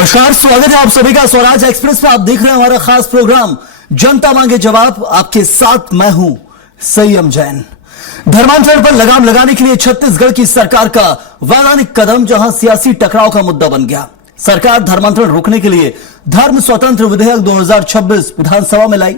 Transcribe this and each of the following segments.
नमस्कार, स्वागत है आप सभी का स्वराज एक्सप्रेस पर। आप देख रहे हैं हमारा खास प्रोग्राम जनता मांगे जवाब। आपके साथ मैं हूं संयम जैन। धर्मांतरण पर लगाम लगाने के लिए छत्तीसगढ़ की सरकार का वैधानिक कदम जहां सियासी टकराव का मुद्दा बन गया। सरकार धर्मांतरण रोकने के लिए धर्म स्वतंत्र विधेयक 2026 विधानसभा में लाई।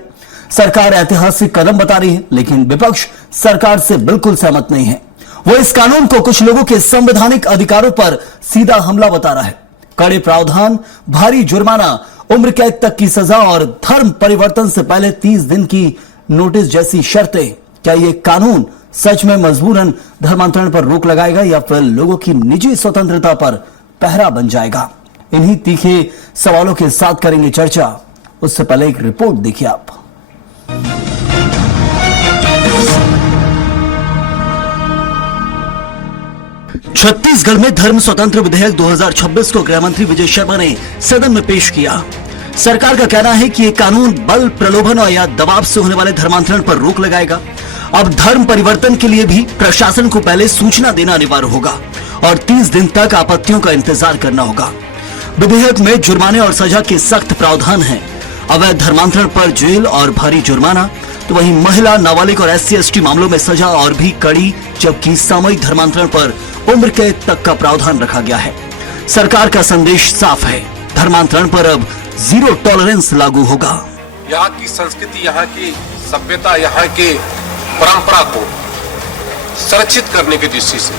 सरकार ऐतिहासिक कदम बता रही है, लेकिन विपक्ष सरकार से बिल्कुल सहमत नहीं है। वो इस कानून को कुछ लोगों के संवैधानिक अधिकारों पर सीधा हमला बता रहा है। कड़े प्रावधान, भारी जुर्माना, उम्र कैद तक की सजा और धर्म परिवर्तन से पहले 30 दिन की नोटिस जैसी शर्तें। क्या ये कानून सच में मजबूरन धर्मांतरण पर रोक लगाएगा या फिर लोगों की निजी स्वतंत्रता पर पहरा बन जाएगा? इन्हीं तीखे सवालों के साथ करेंगे चर्चा। उससे पहले एक रिपोर्ट देखिए आप। छत्तीसगढ़ में धर्म स्वतंत्र विधेयक 2026 को गृह मंत्री विजय शर्मा ने सदन में पेश किया। सरकार का कहना है कि यह कानून बल, प्रलोभन और या दबाव से होने वाले धर्मांतरण पर रोक लगाएगा। अब धर्म परिवर्तन के लिए भी प्रशासन को पहले सूचना देना अनिवार्य होगा और 30 दिन तक आपत्तियों का इंतजार करना होगा। विधेयक में जुर्माने और सजा के सख्त प्रावधान हैं। अवैध धर्मांतरण पर जेल और भारी जुर्माना, तो वहीं महिला, नाबालिग और SC/ST मामलों में सजा और भी कड़ी, जबकि सामूहिक धर्मांतरण पर उम्र कैद तक का प्रावधान रखा गया है। सरकार का संदेश साफ है, धर्मांतरण पर अब जीरो टॉलरेंस लागू होगा। यहाँ की संस्कृति, यहाँ की सभ्यता, यहाँ के परंपरा को संरक्षित करने की दृष्टि से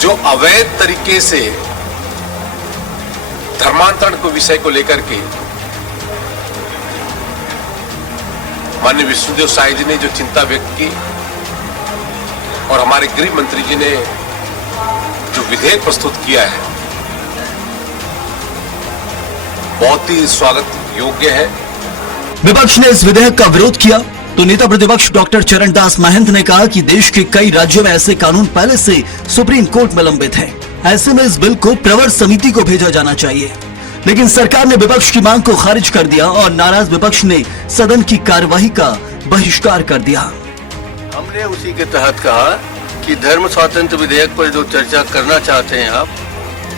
जो अवैध तरीके से धर्मांतरण को विषय को लेकर के माननीय विष्णुदेव साय जी ने जो चिंता व्यक्त की और हमारे गृह मंत्री जी ने जो विधेयक प्रस्तुत किया है, बहुत ही स्वागत योग्य है। विपक्ष ने इस विधेयक का विरोध किया तो नेता प्रतिपक्ष डॉक्टर चरणदास महंत ने कहा कि देश के कई राज्यों में ऐसे कानून पहले से सुप्रीम कोर्ट में लंबित हैं। ऐसे में इस बिल को प्रवर समिति को भेजा जाना चाहिए, लेकिन सरकार ने विपक्ष की मांग को खारिज कर दिया और नाराज विपक्ष ने सदन की कार्यवाही का बहिष्कार कर दिया। हमने उसी के तहत कहा कि धर्म स्वतंत्र विधेयक पर जो चर्चा करना चाहते हैं आप,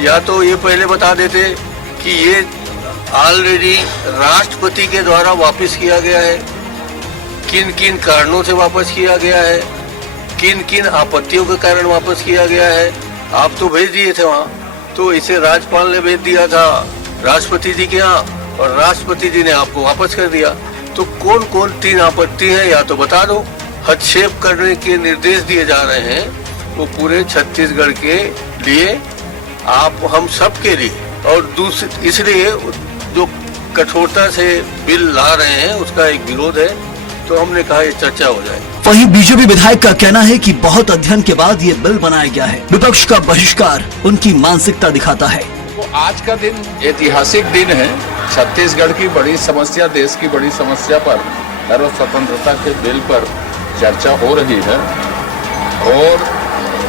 या तो ये पहले बता देते कि ये ऑलरेडी राष्ट्रपति के द्वारा वापस किया गया है, किन किन कारणों से वापस किया गया है, किन किन आपत्तियों के कारण वापस किया गया है। आप तो भेज दिए थे वहाँ, तो इसे राज्यपाल ने भेज दिया था राष्ट्रपति जी के यहाँ और राष्ट्रपति जी ने आपको वापस कर दिया। तो कौन कौन 3 आपत्ति है या तो बता दो। हस्तक्षेप करने के निर्देश दिए जा रहे हैं वो पूरे छत्तीसगढ़ के लिए, आप हम सब के लिए, और दूसरी इसलिए जो कठोरता से बिल ला रहे हैं उसका एक विरोध है। तो हमने कहा ये चर्चा हो जाए। वहीं बीजेपी विधायक का कहना है कि बहुत अध्ययन के बाद ये बिल बनाया गया है। विपक्ष का बहिष्कार उनकी मानसिकता दिखाता है। तो आज का दिन ऐतिहासिक दिन है। छत्तीसगढ़ की बड़ी समस्या, देश की बड़ी समस्या पर, धर्म स्वतंत्रता के बिल पर चर्चा हो रही है और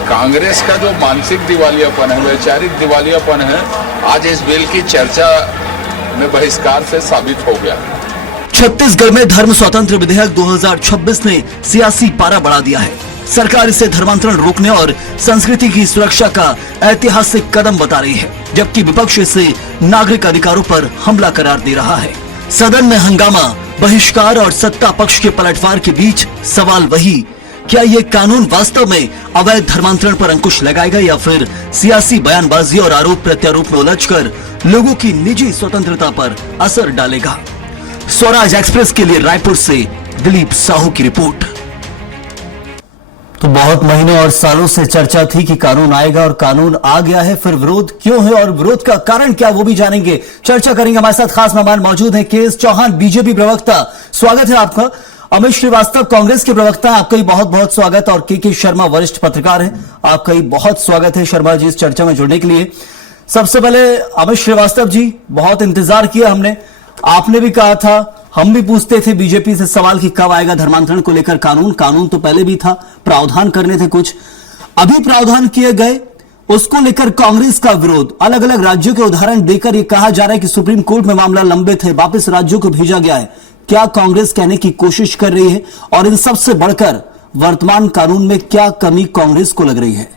कांग्रेस का जो मानसिक दिवालियापन है, वैचारिक दिवालियापन है, आज इस बिल की चर्चा में बहिष्कार से साबित हो गया। छत्तीसगढ़ में धर्म स्वतंत्र विधेयक 2026 ने सियासी पारा बढ़ा दिया है। सरकार इसे धर्मांतरण रोकने और संस्कृति की सुरक्षा का ऐतिहासिक कदम बता रही है, जबकि विपक्ष इसे नागरिक अधिकारों पर हमला करार दे रहा है। सदन में हंगामा, बहिष्कार और सत्ता पक्ष के पलटवार के बीच सवाल वही, क्या ये कानून वास्तव में अवैध धर्मांतरण पर अंकुश लगाएगा या फिर सियासी बयानबाजी और आरोप प्रत्यारोप में उलझकर लोगों की निजी स्वतंत्रता पर असर डालेगा? स्वराज एक्सप्रेस के लिए रायपुर से दिलीप साहू की रिपोर्ट। तो बहुत महीनों और सालों से चर्चा थी कि कानून आएगा और कानून आ गया है, फिर विरोध क्यों है और विरोध का कारण क्या, वो भी जानेंगे। चर्चा करेंगे। हमारे साथ खास मेहमान मौजूद हैं। KS चौहान, बीजेपी प्रवक्ता, स्वागत है आपका। अमित श्रीवास्तव, कांग्रेस के प्रवक्ता, आपका ही बहुत बहुत स्वागत। और KK शर्मा, वरिष्ठ पत्रकार हैं, आपका ही बहुत स्वागत है शर्मा जी इस चर्चा में जुड़ने के लिए। सबसे पहले अमित श्रीवास्तव जी, बहुत इंतजार किया हमने, आपने भी कहा था, हम भी पूछते थे बीजेपी से सवाल कि कब आएगा धर्मांतरण को लेकर कानून। कानून तो पहले भी था, प्रावधान करने थे कुछ, अभी प्रावधान किए गए, उसको लेकर कांग्रेस का विरोध। अलग अलग राज्यों के उदाहरण देकर यह कहा जा रहा है कि सुप्रीम कोर्ट में मामला लंबित है, वापस राज्यों को भेजा गया है। क्या कांग्रेस कहने की कोशिश कर रही है और इन सबसे बढ़कर वर्तमान कानून में क्या कमी कांग्रेस को लग रही है?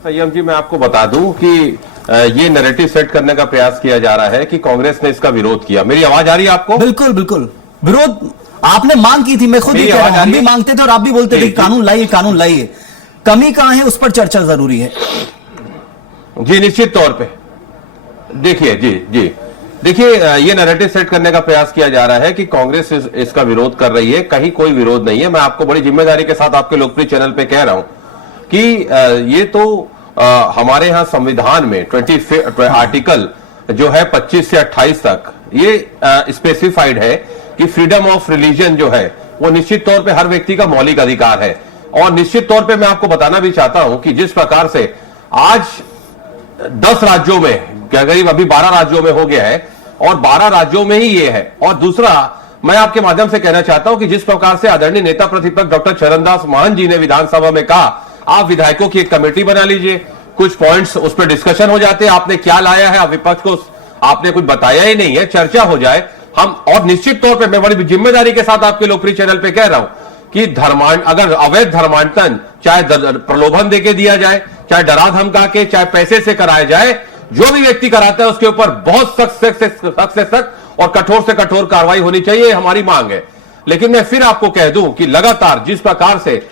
संयम जी, मैं आपको बता दूं कि ये नैरेटिव सेट करने का प्रयास किया जा रहा है कि कांग्रेस ने इसका विरोध किया। मेरी आवाज आ रही है आपको? बिल्कुल बिल्कुल, विरोध आपने मांग की थी, मैं खुद ही कह रहा हूं, हम भी मांगते थे और आप भी बोलते थे कानून लाइए कानून लाइए। कमी कहां है, उस पर चर्चा जरूरी है। जी निश्चित तौर पे देखिए, जी देखिए, ये नैरेटिव सेट करने का प्रयास किया जा रहा है कि कांग्रेस इसका विरोध कर रही है। कहीं कोई विरोध नहीं है। मैं आपको बड़ी जिम्मेदारी के साथ आपके लोकप्रिय चैनल पे कह रहा हूं कि ये तो हमारे यहां संविधान में 20 आर्टिकल जो है 25 से 28 तक ये स्पेसिफाइड है कि फ्रीडम ऑफ रिलीजन जो है वो निश्चित तौर पे हर व्यक्ति का मौलिक अधिकार है। और निश्चित तौर पे मैं आपको बताना भी चाहता हूं कि जिस प्रकार से आज 10 राज्यों में, करीब अभी 12 राज्यों में हो गया है और 12 राज्यों में ही ये है। और दूसरा, मैं आपके माध्यम से कहना चाहता हूं कि जिस प्रकार से आदरणीय नेता प्रतिपक्ष डॉक्टर चरणदास महंत जी ने विधानसभा में कहा, आप विधायकों की एक कमेटी बना लीजिए, कुछ पॉइंट्स उस पर डिस्कशन हो जाते हैं, आपने क्या लाया है, विपक्ष को आपने कुछ बताया ही नहीं है, चर्चा हो जाए हम। और निश्चित तौर पे मैं बड़ी जिम्मेदारी के साथ आपके लोकप्रिय चैनल पे कह रहा हूं कि अगर अवैध धर्मांतरण चाहे प्रलोभन देके दिया जाए, चाहे डरा धमका के, चाहे पैसे से कराया जाए, जो भी व्यक्ति कराता है उसके ऊपर बहुत सख्त और कठोर से कठोर कार्रवाई होनी चाहिए, हमारी मांग है। लेकिन मैं फिर आपको कह दूं कि लगातार जिस प्रकार से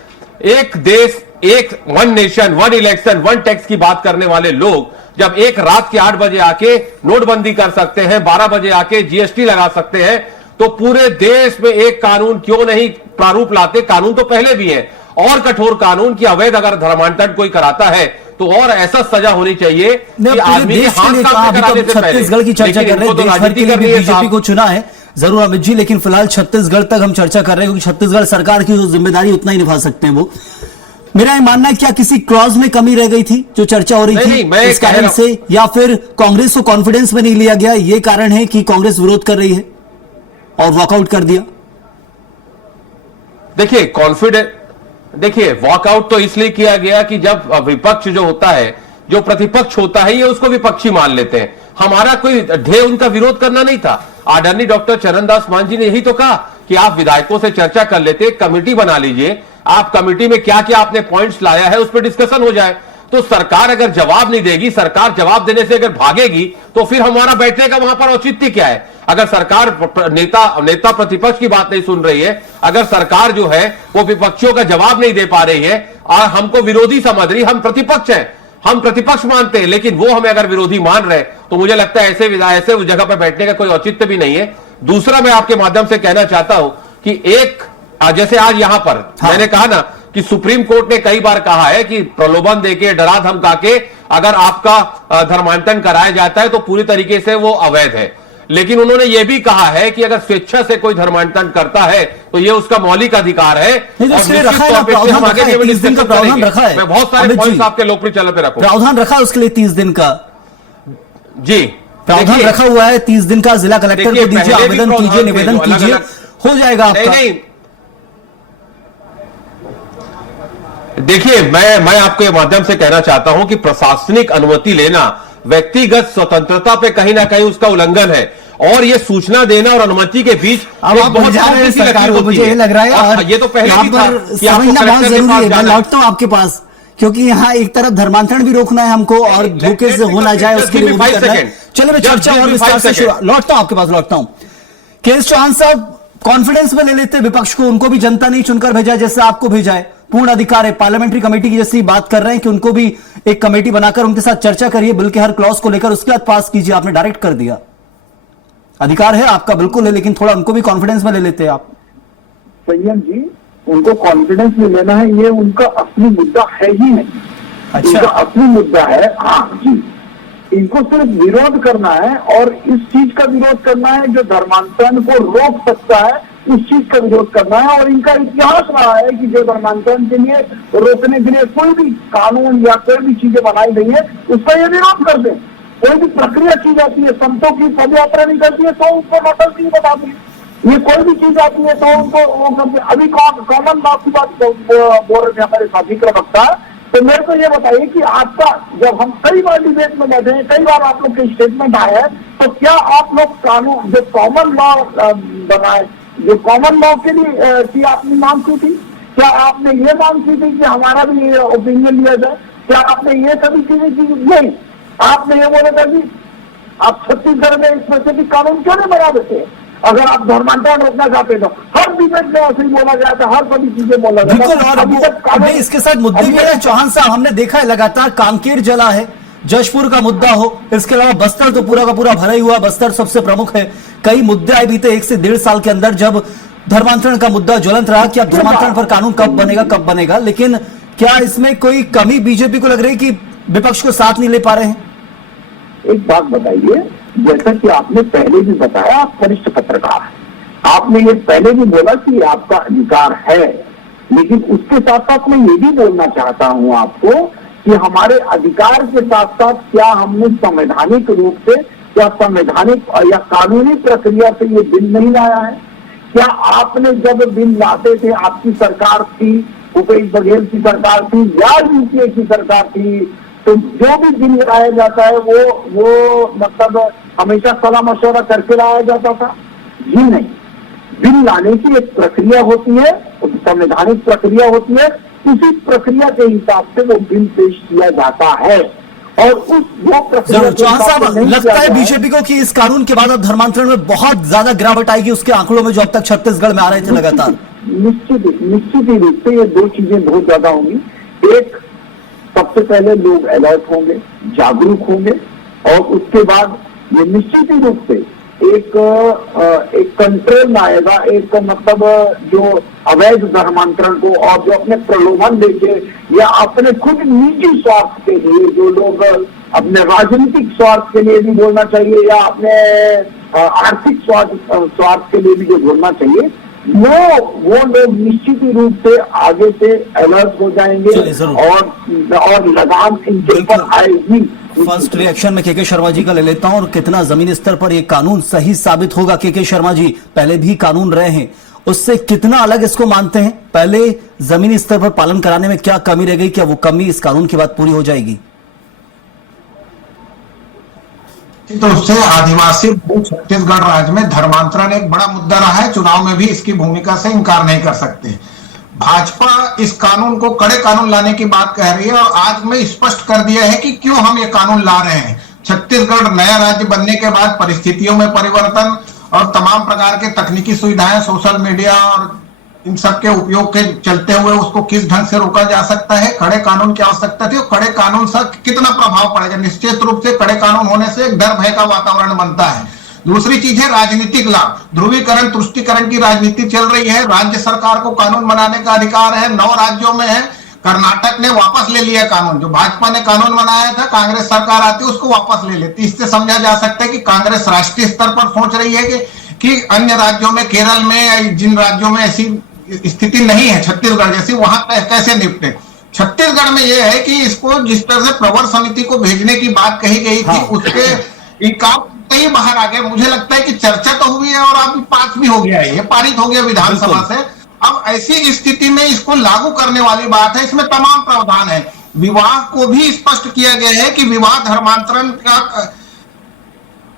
एक देश, एक one nation one election one tax की बात करने वाले लोग जब एक रात के 8 बजे आके नोटबंदी कर सकते हैं, 12 बजे आके जीएसटी लगा सकते हैं, तो पूरे देश में एक कानून क्यों नहीं प्रारूप लाते? कानून तो पहले भी है, और कठोर कानून की अवैध अगर धर्मांतरण कोई कराता है तो और ऐसा सजा होनी चाहिए कि आदमी के हाथ सामने कराने से पहले। छत्तीसगढ़ की चर्चा कर रहे हैं, देश भर के लिए बीजेपी को चुना है जरूर अमित जी, लेकिन फिलहाल छत्तीसगढ़ तक हम चर्चा कर रहे हैं क्योंकि छत्तीसगढ़ सरकार की जो जिम्मेदारी उतना ही निभा सकते हैं वो। मेरा ये मानना है, क्या किसी क्लॉज में कमी रह गई थी जो चर्चा हो रही थी इस कारण से, या फिर कांग्रेस को कॉन्फिडेंस में नहीं लिया गया, ये कारण है कि कांग्रेस विरोध कर रही है और वॉकआउट कर दिया? देखिए वॉकआउट तो इसलिए किया गया कि जब विपक्ष जो होता है, जो प्रतिपक्ष होता है, ये उसको विपक्षी मान लेते हैं। हमारा कोई ध्येय उनका विरोध करना नहीं था। आदरणीय डॉक्टर चरणदास महंत जी ने यही तो कहा कि आप विधायकों से चर्चा कर लेते, कमेटी बना लीजिए, आप कमेटी में क्या क्या आपने पॉइंट्स लाया है उस पर डिस्कशन हो जाए। तो सरकार अगर जवाब नहीं देगी, सरकार जवाब देने से अगर भागेगी, तो फिर हमारा बैठने का वहां पर औचित्य क्या है? अगर सरकार नेता प्रतिपक्ष की बात नहीं सुन रही है, अगर सरकार जो है वो विपक्षियों का जवाब नहीं दे पा रही है और हमको विरोधी समझ रही, हम प्रतिपक्ष हैं, हम प्रतिपक्ष मानते हैं, लेकिन वो हमें अगर विरोधी मान रहे, तो मुझे लगता है ऐसे उस जगह पर बैठने का कोई औचित्य भी नहीं है। दूसरा, मैं आपके माध्यम से कहना चाहता हूं कि जैसे आज यहां पर मैंने कहा ना कि सुप्रीम कोर्ट ने कई बार कहा है कि प्रलोभन देके, डरा धमका के अगर आपका धर्मांतरण कराया जाता है तो पूरी तरीके से वो अवैध है। लेकिन उन्होंने ये भी कहा है कि अगर स्वेच्छा से कोई धर्मांतरण करता है तो ये उसका मौलिक अधिकार है। प्रावधान रखा है, मैं बहुत सारे पॉइंट्स आपके लोकप्रिय चैनल पे रखूं। प्रावधान रखा है उसके लिए 30 दिन का, जी प्रावधान रखा हुआ है 30 दिन का। जिला कलेक्टर को दीजिए, आवेदन कीजिए, निवेदन कीजिए, हो जाएगा आपका। देखिए, मैं आपके माध्यम से कहना चाहता हूं कि प्रशासनिक अनुमति लेना व्यक्तिगत स्वतंत्रता पे कहीं ना कहीं उसका उल्लंघन है, और ये सूचना देना और अनुमति के बीच बहुत सरकार को मुझे लग रहा है। ये तो पहले भी था कि समझना बहुत जरूरी है। मैं लौटता हूं आपके पास, क्योंकि यहाँ एक तरफ धर्मांतरण भी रोकना है हमको और धोखे से होना जाए उसके लिए भी करना है। चलिए मैं चर्चा और विस्तार से लौटता हूं आपके पास, लौटता हूं। केएस चौहान साहब कॉन्फिडेंस में ले लेते विपक्ष को, उनको भी जनता नहीं चुनकर भेजा जैसे आपको भेजा है, पूर्ण अधिकार है। पार्लियामेंट्री कमेटी की जैसी बात कर रहे हैं कि उनको भी एक कमेटी बनाकर उनके साथ चर्चा करिए, बिल के हर क्लॉज को लेकर, उसके बाद पास कीजिए। आपने डायरेक्ट कर दिया, अधिकार है आपका, बिल्कुल है, लेकिन थोड़ा उनको भी कॉन्फिडेंस में ले लेते आप। संयम जी, उनको कॉन्फिडेंस में लेना है, ये उनका अपनी मुद्दा है ही नहीं। अच्छा, इनका अपनी मुद्दा है। हाँ जी, इनको सिर्फ विरोध करना है और इस चीज का विरोध करना है जो धर्मांतरण को रोक सकता है, उस चीज का विरोध करना है। और इनका इतिहास रहा है कि जो धर्मांतरण के लिए रोकने के लिए कोई भी कानून या कोई भी चीजें बनाई गई है उसका ये विरोध कर दे। कोई भी प्रक्रिया की जाती है, संतों की पद यात्रा निकलती है तो उनको नोटिस नहीं बताते, ये कोई भी चीज आती है तो उनको अभी कॉमन लॉ की बात बोल रहे थे हमारे साथी प्रवक्ता। तो मेरे को ये बताइए कि आपका, जब हम कई बार डिबेट में बैठे हैं, कई बार आप लोग के स्टेटमेंट आए हैं, तो क्या आप लोग कानून जो कॉमन लॉ बनाए, जो कॉमन लॉ के लिए की आपने मांग की थी, क्या आपने ये मांग की थी कि हमारा भी ओपिनियन लिया जाए? क्या आपने ये सभी चीजें की? नहीं। आपने ये बोला था कि आप छत्तीसगढ़ में इस वजह से कानून क्यों नहीं बना देते? अगर आप धर्मांतरण रोकना चाहते तो हर डिबेट में ऐसे ही बोला गया था, हर सभी चीजें बोला गया बिल्कुल। और अभी इसके साथ मुद्दे भी है चौहान साहब, हमने देखा है लगातार कांकेर जला है, जशपुर का मुद्दा हो, इसके अलावा बस्तर तो पूरा का पूरा भरा ही हुआ, बस्तर सबसे प्रमुख है। कई मुद्दे आए बीते 1 से 1.5 साल के अंदर जब धर्मांतरण का मुद्दा ज्वलंत रहा कि अब धर्मांतरण पर कानून कब बनेगा। लेकिन क्या इसमें कोई कमी बीजेपी को लग रही है कि विपक्ष को साथ नहीं ले पा रहे हैं? एक बात बताइए, जैसा कि आपने पहले भी बताया, आप वरिष्ठ पत्रकार हैं, आपने ये पहले भी बोला कि आपका अधिकार है, लेकिन उसके साथ साथ मैं ये भी बोलना चाहता हूं आपको कि हमारे अधिकार के साथ साथ क्या हमने संवैधानिक रूप से, क्या संवैधानिक या कानूनी प्रक्रिया से ये बिल नहीं लाया है? क्या आपने जब बिल लाते थे, आपकी सरकार थी, भूपेश बघेल की सरकार थी या यूपीए की सरकार थी, तो जो भी बिल लाया जाता है वो मतलब हमेशा सलाह मशवरा करके लाया जाता था? जी नहीं। बिल लाने की एक प्रक्रिया होती है, संवैधानिक प्रक्रिया होती है, उसी प्रक्रिया के हिसाब से वो बिल पेश किया जाता है। और उस वो प्रक्रिया चौहान साहब, लगता है बीजेपी को कि इस कानून के बाद अब धर्मांतरण में बहुत ज्यादा गिरावट आएगी उसके आंकड़ों में जो अब तक छत्तीसगढ़ में आ रहे थे लगातार? निश्चित ही रूप से ये दो चीजें बहुत ज्यादा होंगी। एक, सबसे पहले लोग अलर्ट होंगे, जागरूक होंगे, और उसके बाद ये निश्चित ही रूप से एक कंट्रोल में आएगा, एक मतलब जो अवैध धर्मांतरण को और जो अपने प्रलोभन लेके या अपने खुद निजी स्वार्थ के लिए, जो लोग अपने राजनीतिक स्वार्थ के लिए भी बोलना चाहिए या अपने आर्थिक स्वार्थ के लिए भी जो बोलना चाहिए, वो लोग निश्चित ही रूप से आगे से अलर्ट हो जाएंगे और लगाम इनके ऊपर आएगी। फर्स्ट रिएक्शन में केके शर्मा जी का ले लेता हूं, और कितना जमीनी स्तर पर ये कानून सही साबित होगा? केके शर्मा जी, पहले भी कानून रहे हैं, उससे कितना अलग इसको मानते हैं? पहले जमीनी स्तर पर पालन कराने में क्या कमी रह गई, क्या वो कमी इस कानून के बाद पूरी हो जाएगी? तो उससे आदिवासी छत्तीसगढ़ राज्य में धर्मांतरण एक बड़ा मुद्दा रहा है, चुनाव में भी इसकी भूमिका से इनकार नहीं कर सकते। भाजपा इस कानून को कड़े कानून लाने की बात कह रही है और आज में स्पष्ट कर दिया है कि क्यों हम ये कानून ला रहे हैं। छत्तीसगढ़ नया राज्य बनने के बाद परिस्थितियों में परिवर्तन और तमाम प्रकार के तकनीकी सुविधाएं, सोशल मीडिया और इन सब के उपयोग के चलते हुए उसको किस ढंग से रोका जा सकता है, कड़े कानून की आवश्यकता थी। और कड़े कानून से कितना प्रभाव पड़ेगा? निश्चित रूप से कड़े कानून होने से एक डर भय का वातावरण बनता है। दूसरी चीज है राजनीतिक लाभ, ध्रुवीकरण तुष्टीकरण की राजनीति चल रही है। राज्य सरकार को कानून बनाने का अधिकार है, 9 राज्यों में है। कर्नाटक ने वापस ले लिया कानून, जो भाजपा ने कानून बनाया था, कांग्रेस सरकार आती उसको वापस ले लेती। इससे समझा जा सकता है कि कांग्रेस राष्ट्रीय स्तर पर सोच रही है कि अन्य राज्यों में, केरल में या जिन राज्यों में ऐसी स्थिति नहीं है छत्तीसगढ़ जैसी, वहां कैसे निपटे। छत्तीसगढ़ में यह है कि इसको जिस तरह से प्रवर समिति को भेजने की बात कही गई थी, उसके काम ही बाहर आ गया। मुझे लगता है कि चर्चा तो हुई है और अब पास भी हो गया है, ये पारित हो गया विधानसभा से। अब ऐसी स्थिति में इसको लागू करने वाली बात है, इसमें तमाम प्रावधान है। विवाह को भी स्पष्ट किया गया है कि विवाह धर्मांतरण का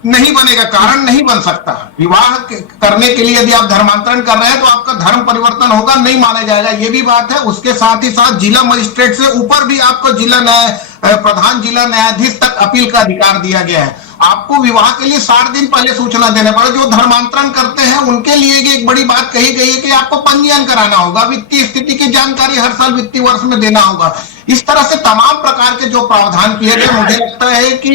नहीं बनेगा, कारण नहीं बन सकता। विवाह करने के लिए यदि आप धर्मांतरण कर रहे हैं तो आपका धर्म परिवर्तन होगा, नहीं माना जाएगा, ये भी बात है। उसके साथ ही साथ जिला मजिस्ट्रेट से ऊपर भी आपको प्रधान जिला न्यायाधीश तक अपील का अधिकार दिया गया है। आपको विवाह के लिए 60 दिन पहले सूचना देने पड़े। जो धर्मांतरण करते हैं उनके लिए एक बड़ी बात कही गई है कि आपको पंजीयन कराना होगा, वित्तीय स्थिति की जानकारी हर साल वित्तीय वर्ष में देना होगा। इस तरह से तमाम प्रकार के जो प्रावधान किए गए, मुझे लगता है कि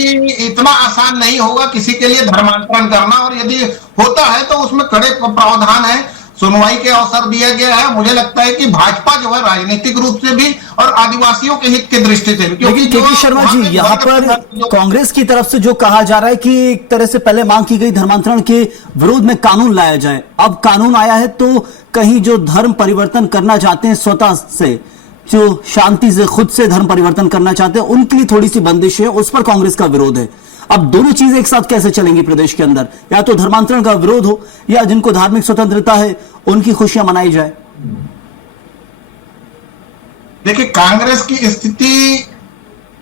इतना आसान नहीं होगा किसी के लिए धर्मांतरण करना, और यदि होता है तो उसमें कड़े प्रावधान है, सुनवाई के अवसर दिया गया है। मुझे लगता है कि भाजपा जो है राजनीतिक रूप से भी और आदिवासियों के हित की दृष्टि से भी, क्योंकि केके शर्मा जी, यहाँ पर कांग्रेस की तरफ से जो कहा जा रहा है कि एक तरह से पहले मांग की गई धर्मांतरण के विरोध में कानून लाया जाए, अब कानून आया है तो कहीं जो धर्म परिवर्तन करना चाहते हैं स्वतः से, जो शांति से खुद से धर्म परिवर्तन करना चाहते हैं, उनके लिए थोड़ी सी बंदिश है, उस पर कांग्रेस का विरोध है। अब दोनों चीजें एक साथ कैसे चलेंगी प्रदेश के अंदर? या तो धर्मांतरण का विरोध हो या जिनको धार्मिक स्वतंत्रता है उनकी खुशियां मनाई जाए। देखिए, कांग्रेस की स्थिति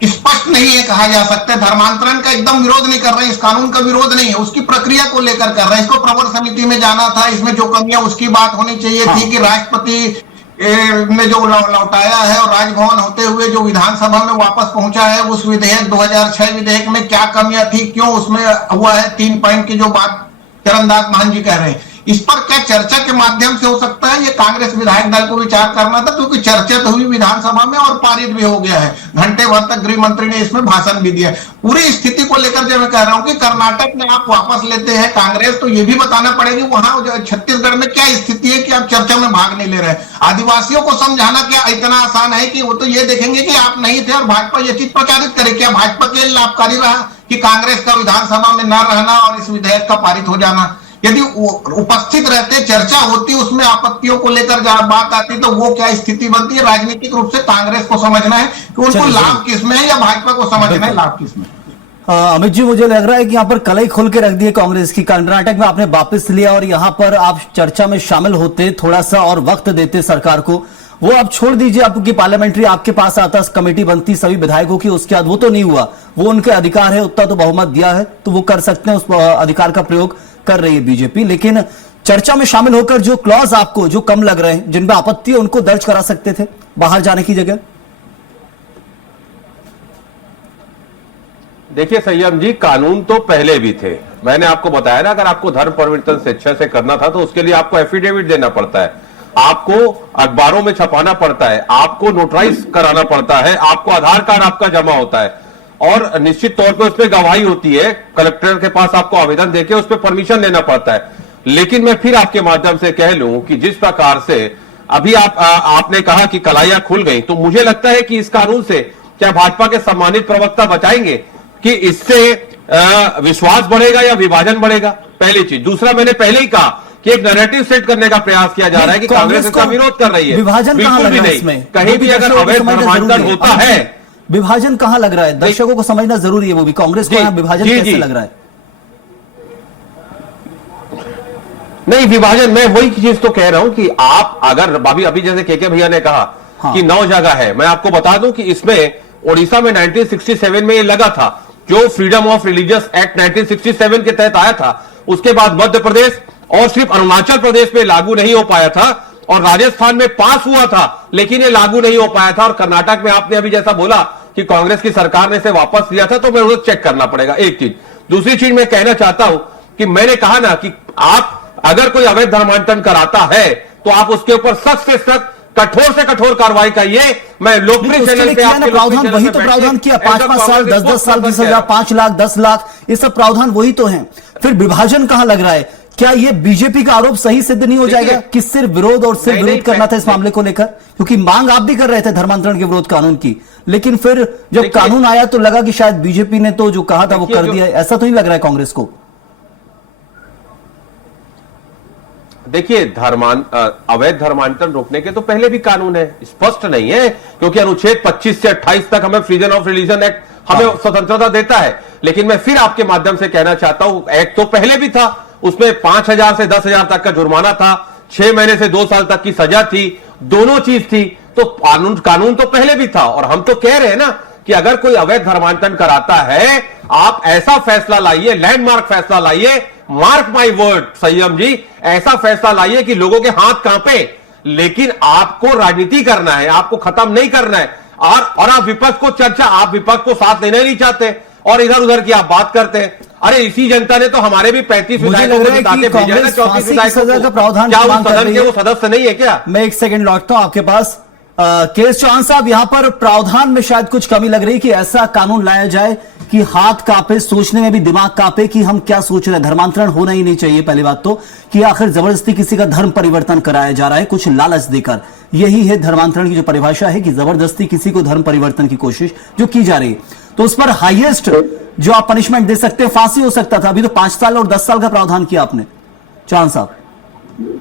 स्पष्ट नहीं है, कहा जा सकता है। धर्मांतरण का एकदम विरोध नहीं कर रहे, इस कानून का विरोध नहीं है, उसकी प्रक्रिया को लेकर कर रहे हैं। इसको प्रवर समिति में जाना था, इसमें जो कमियां उसकी बात होनी चाहिए थी कि राष्ट्रपति ने जो लौटाया है और राजभवन होते हुए जो विधानसभा में वापस पहुंचा है, उस विधेयक 2006 विधेयक में क्या कमियां थी, क्यों उसमें हुआ है, 3 पॉइंट की जो बात चरणदास महंत जी कह रहे हैं, इस पर क्या चर्चा के माध्यम से हो सकता है? ये कांग्रेस विधायक दल को विचार करना था, क्योंकि चर्चा तो हुई विधानसभा में और पारित भी हो गया है। घंटे भर तक गृह मंत्री ने इसमें भाषण भी दिया। पूरी स्थिति को लेकर जब मैं कह रहा हूं कि कर्नाटक में आप वापस लेते हैं कांग्रेस, तो ये भी बताना पड़ेगी वहां छत्तीसगढ़ में क्या स्थिति है कि आप चर्चा में भाग नहीं ले रहे। आदिवासियों को समझाना क्या इतना आसान है कि वो तो ये देखेंगे कि आप नहीं थे और भाजपा ये चीज प्रचारित करे? क्या भाजपा के लिए लाभकारी रहा कि कांग्रेस का विधानसभा में न रहना और इस विधेयक का पारित हो जाना? यदि उपस्थित रहते, चर्चा होती, उसमें आपत्तियों को लेकर बात आती, तो वो क्या स्थिति बनती है? राजनीतिक रूप से कांग्रेस को समझना है कि उनको लाभ किसमें है या भाजपा को समझना है लाभ किसमें। अमित जी, मुझे लग रहा है कि यहाँ पर कलई खोल के रख दी है कांग्रेस की। कर्नाटक में आपने वापस लिया और यहाँ पर आप चर्चा में शामिल होते, थोड़ा सा और वक्त देते सरकार को, वो आप छोड़ दीजिए। आपकी पार्लियामेंट्री आपके पास आता, कमेटी बनती सभी विधायकों की, उसके बाद वो तो नहीं हुआ। वो उनके अधिकार है, उतना तो बहुमत दिया है तो वो कर सकते हैं, उस अधिकार का प्रयोग कर रही है बीजेपी। लेकिन चर्चा में शामिल होकर जो क्लॉज आपको जो कम लग रहे हैं, जिनमें आपत्ति है, उनको दर्ज करा सकते थे बाहर जाने की जगह। देखिए संयम जी, कानून तो पहले भी थे। मैंने आपको बताया ना, अगर आपको धर्म परिवर्तन स्वेच्छा से करना था तो उसके लिए आपको एफिडेविट देना पड़ता है, आपको अखबारों में छपाना पड़ता है, आपको नोटराइज कराना पड़ता है, आपको आधार कार्ड आपका जमा होता है और निश्चित तौर पे उसमें गवाही होती है। कलेक्टर के पास आपको आवेदन देके उस पर परमिशन लेना पड़ता है। लेकिन मैं फिर आपके माध्यम से कह लूं कि जिस प्रकार से अभी आपने कहा कि कलाइयां खुल गई, तो मुझे लगता है कि इस कानून से क्या भाजपा के सम्मानित प्रवक्ता बचाएंगे कि इससे विश्वास बढ़ेगा या विभाजन बढ़ेगा? पहली चीज। दूसरा, मैंने पहले ही कहा कि एक नैरेटिव सेट करने का प्रयास किया जा रहा है कि कांग्रेस इसका विरोध कर रही है। विभाजन बिल्कुल भी नहीं। कहीं भी अगर अवैध धर्मांतरण होता है, विभाजन कहां लग रहा है? दर्शकों को समझना जरूरी है। वो भी कांग्रेस को यहां विभाजन कैसे लग रहा है? नहीं, विभाजन, मैं वही चीज तो कह रहा हूं कि आप अगर अभी जैसे केके भैया ने कहा कि 9 जगह है, मैं आपको बता दूं कि इसमें ओडिशा में 1967 में ये लगा था, जो फ्रीडम ऑफ रिलीजियस एक्ट 1967 के तहत आया था। उसके बाद मध्य प्रदेश और सिर्फ अरुणाचल प्रदेश में लागू नहीं हो पाया था और राजस्थान में पास हुआ था लेकिन ये लागू नहीं हो पाया था। और कर्नाटक में आपने अभी जैसा बोला कि कांग्रेस की सरकार ने इसे वापस लिया था, तो मैं उसे चेक करना पड़ेगा, एक चीज। दूसरी चीज मैं कहना चाहता हूं कि मैंने कहा ना कि आप अगर कोई अवैध धर्मांतरण कराता है तो आप उसके ऊपर सख्त से सख्त, कठोर से कठोर कार्रवाई करिए। मैं लोकप्रिय चैनल पे आपके प्रावधान वही तो प्रावधान किया, 5-5 साल, 10-10 साल, 20 हजार, 5 लाख, 10 लाख, ये सब प्रावधान वही तो हैं। फिर विभाजन कहां लग रहा है? क्या ये बीजेपी का आरोप सही सिद्ध नहीं हो जाएगा कि सिर्फ विरोध और सिर्फ विरोध करना था इस मामले को लेकर? क्योंकि मांग आप भी कर रहे थे धर्मांतरण के विरोध कानून की, लेकिन फिर जब कानून आया तो लगा कि शायद बीजेपी ने तो जो कहा था वो कर दिया। ऐसा तो नहीं लग रहा है कांग्रेस को? देखिए, अवैध धर्मांतरण रोकने के तो पहले भी कानून है, स्पष्ट नहीं है, क्योंकि अनुच्छेद 25 से 28 तक हमें फ्रीडम ऑफ रिलीजन एक्ट हमें स्वतंत्रता देता है। लेकिन मैं फिर आपके माध्यम से कहना चाहता हूं, एक्ट तो पहले भी था, उसमें 5,000 से 10,000 तक का जुर्माना था, 6 महीने से 2 साल तक की सजा थी, दोनों चीज थी। तो कानून तो पहले भी था और हम तो कह रहे हैं ना कि अगर कोई अवैध धर्मांतरण कराता है, आप ऐसा फैसला लाइए, लैंडमार्क फैसला लाइए, मार्क माय वर्ड संयम जी, ऐसा फैसला लाइए कि लोगों के हाथ कांपे। लेकिन आपको राजनीति करना है, आपको खत्म नहीं करना है। और आप विपक्ष को आप विपक्ष को साथ लेना नहीं चाहते और इधर उधर की आप बात करते हैं। अरे इसी जनता ने तो हमारे भी 35 विधायकों को जिताते भेजा है, 34 विधायकों को। प्रावधान क्या उस सदन के वो सदस्य नहीं है क्या? मैं एक सेकंड लौटता हूं आपके पास। केएस चौहान साहब, यहां पर प्रावधान में शायद कुछ कमी लग रही कि ऐसा कानून लाया जाए कि हाथ कांपे, सोचने में भी दिमाग कांपे कि हम क्या सोच रहे हैं। धर्मांतरण होना ही नहीं चाहिए पहली बात तो, कि आखिर जबरदस्ती किसी का धर्म परिवर्तन कराया जा रहा है कुछ लालच देकर। यही है धर्मांतरण की जो परिभाषा है, कि जबरदस्ती किसी को धर्म परिवर्तन की कोशिश जो की जा रही है। तो उस पर हाईएस्ट जो आप पनिशमेंट दे सकते हैं, फांसी हो सकता था। अभी तो 5 साल और 10 साल का प्रावधान किया आपने। चौहान साहब,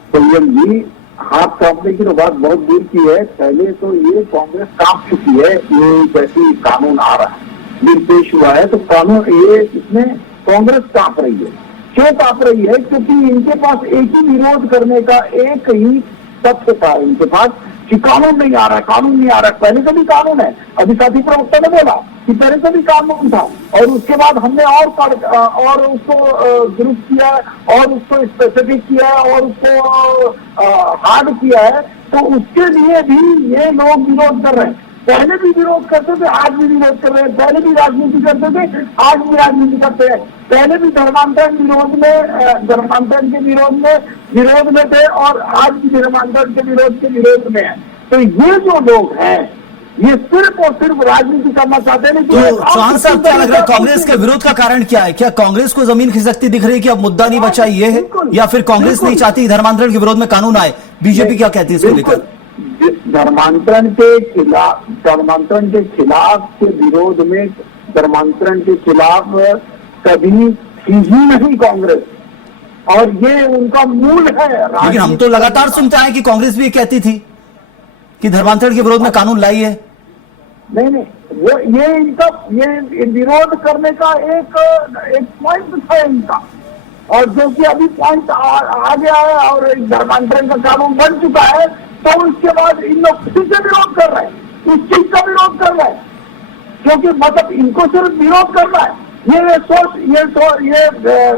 संयम जी, हाथ कांपने की तो बात बहुत दूर की है। पहले तो ये कांग्रेस कांप चुकी है, ये जैसी कानून आ रहा है, बिल पेश हुआ है तो कानून ये इसमें कांग्रेस कांप रही है। क्यों कांप रही है? क्योंकि इनके पास एक ही विरोध करने का एक ही तथ्य था इनके पास कि कानून नहीं आ रहा है, कानून नहीं आ रहा है। पहले से भी कानून है, अभी साथी प्रवक्ता ने बोला कि पहले से भी कानून था और उसके बाद हमने और उसको दुरुस्त किया है और उसको स्पेसिफिक किया है और उसको हार्ड किया है तो उसके लिए भी ये लोग विरोध कर रहे हैं। पहले भी विरोध करते थे, आज भी विरोध कर रहे हैं। पहले भी राजनीति करते थे, आज भी राजनीति करते हैं। पहले भी धर्मांतरण के विरोध में थे और आज भी धर्मांतरण के विरोध में है। तो ये जो लोग हैं ये सिर्फ और सिर्फ राजनीति करना चाहते हैं। तो चौहान साहब, क्या लग रहा है कांग्रेस के विरोध का कारण क्या है? क्या कांग्रेस को जमीन खिसकती दिख रही है कि अब मुद्दा नहीं बचा ये है, या फिर कांग्रेस नहीं चाहती धर्मांतरण के विरोध में कानून आए? बीजेपी क्या कहती है इसको लेकर? धर्मांतरण के खिलाफ के विरोध में, धर्मांतरण के खिलाफ कभी थी ही नहीं कांग्रेस, और ये उनका मूल है। लेकिन हम तो लगातार सुनते आए कि कांग्रेस भी ये कहती थी कि धर्मांतरण के विरोध में कानून लाई है। नहीं, वो ये विरोध करने का एक पॉइंट था इनका, और जो कि अभी पॉइंट आ गया है और एक धर्मांतरण का कानून बन चुका है, तो उसके बाद इन लोग फिर से विरोध कर रहे हैं, उस चीज का विरोध कर रहे हैं, क्योंकि मतलब इनको सिर्फ विरोध करना है। ये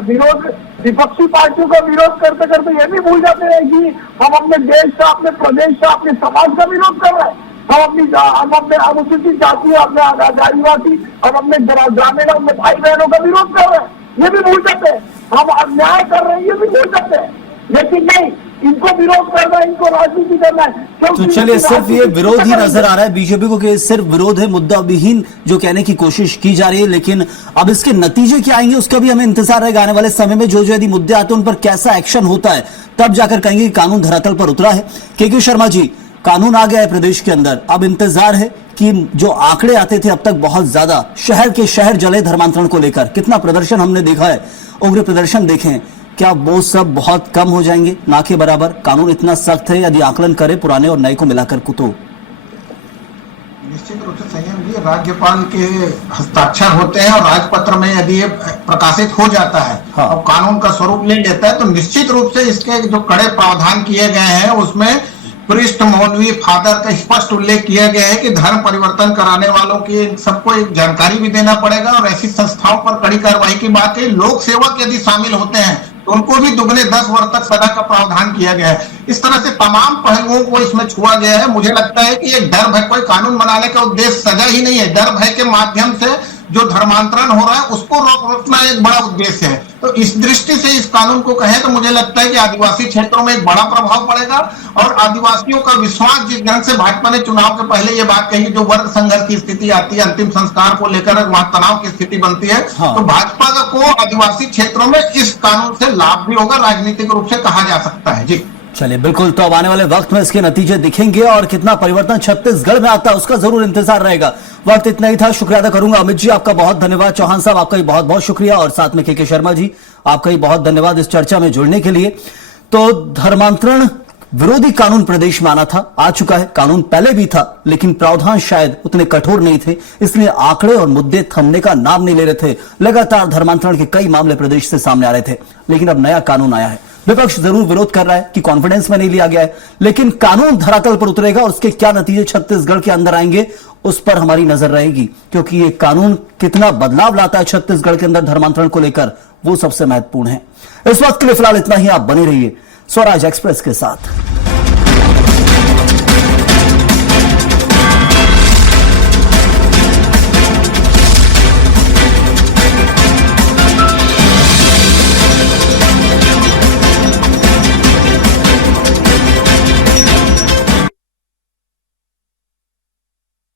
विरोध विपक्षी पार्टियों का विरोध करते करते ये भी भूल जाते हैं कि हम अपने देश का, अपने प्रदेश का, अपने समाज का विरोध कर रहे हैं। हम अपने अनुसूचित जाति, अपने आदिवासी, हम अपने ग्रामीण, अपने भाई बहनों का विरोध कर रहे हैं, ये भी भूल जाते हैं। हम अन्याय कर रहे हैं, ये भी भूल जाते हैं। लेकिन नहीं, इनको विरोध करना है, इनको राजनीति करना है। तो चलिए, सिर्फ ये विरोध ही नजर आ रहा है बीजेपी को कि सिर्फ विरोध है, मुद्दा विहीन जो कहने की कोशिश की जा रही है। लेकिन अब इसके नतीजे क्या आएंगे उसका भी हमें इंतजार रहेगा। आने वाले समय में जो यदि मुद्दे आते हैं उन पर कैसा एक्शन होता है, तब जाकर कहेंगे कि कानून धरातल पर उतरा है। के शर्मा जी, कानून आ गया है प्रदेश के अंदर, अब इंतजार है कि जो आंकड़े आते थे अब तक बहुत ज्यादा, शहर के शहर जले धर्मांतरण को लेकर, कितना प्रदर्शन हमने देखा है, उग्र प्रदर्शन देखें, क्या वो सब बहुत कम हो जाएंगे, ना के बराबर? कानून इतना सख्त है यदि आकलन करे पुराने और नए को मिलाकर तो निश्चित रूप से संयम जी, राज्यपाल के हस्ताक्षर होते हैं और राजपत्र में यदि ये प्रकाशित हो जाता है और कानून का स्वरूप ले लेता है, तो निश्चित रूप से इसके जो कड़े प्रावधान किए गए हैं उसमें पृष्ठ मौलवी फादर का स्पष्ट उल्लेख किया गया है कि धर्म परिवर्तन कराने वालों की सबको एक जानकारी भी देना पड़ेगा, और ऐसी संस्थाओं पर कड़ी कार्रवाई की बात है। लोक सेवक यदि शामिल होते हैं तो उनको भी दुगने 10 वर्ष तक सजा का प्रावधान किया गया है। इस तरह से तमाम पहलुओं को इसमें छुआ गया है। मुझे लगता है कि एक डर भय, कोई कानून बनाने का उद्देश्य सजा ही नहीं है, डर भय के माध्यम से जो धर्मांतरण हो रहा है उसको रोकना एक बड़ा उद्देश्य है। तो इस दृष्टि से इस कानून को कहें तो मुझे लगता है कि आदिवासी क्षेत्रों में एक बड़ा प्रभाव पड़ेगा, और आदिवासियों का विश्वास, जिस ढंग से भाजपा ने चुनाव के पहले ये बात कही, जो वर्ग संघर्ष की स्थिति आती है, अंतिम संस्कार को लेकर वहां तनाव की स्थिति बनती है, तो भाजपा को आदिवासी क्षेत्रों में इस कानून से लाभ भी होगा, राजनीतिक रूप से कहा जा सकता है। जी चलिए, बिल्कुल। तो अब आने वाले वक्त में इसके नतीजे दिखेंगे और कितना परिवर्तन छत्तीसगढ़ में आता है उसका जरूर इंतजार रहेगा। वक्त इतना ही था, शुक्रिया अदा करूंगा। अमित जी आपका बहुत धन्यवाद, चौहान साहब आपका भी बहुत बहुत शुक्रिया, और साथ में के शर्मा जी आपका भी बहुत धन्यवाद इस चर्चा में जुड़ने के लिए। तो धर्मांतरण विरोधी कानून प्रदेश में आना था, आ चुका है। कानून पहले भी था लेकिन प्रावधान शायद उतने कठोर नहीं थे, इसलिए आंकड़े और मुद्दे थमने का नाम नहीं ले रहे थे। लगातार धर्मांतरण के कई मामले प्रदेश से सामने आ रहे थे, लेकिन अब नया कानून आया है। विपक्ष जरूर विरोध कर रहा है कि कॉन्फिडेंस में नहीं लिया गया है, लेकिन कानून धरातल पर उतरेगा और उसके क्या नतीजे छत्तीसगढ़ के अंदर आएंगे उस पर हमारी नजर रहेगी, क्योंकि ये कानून कितना बदलाव लाता है छत्तीसगढ़ के अंदर धर्मांतरण को लेकर, वो सबसे महत्वपूर्ण है। इस वक्त के लिए फिलहाल इतना ही। आप बने रहिए स्वराज एक्सप्रेस के साथ।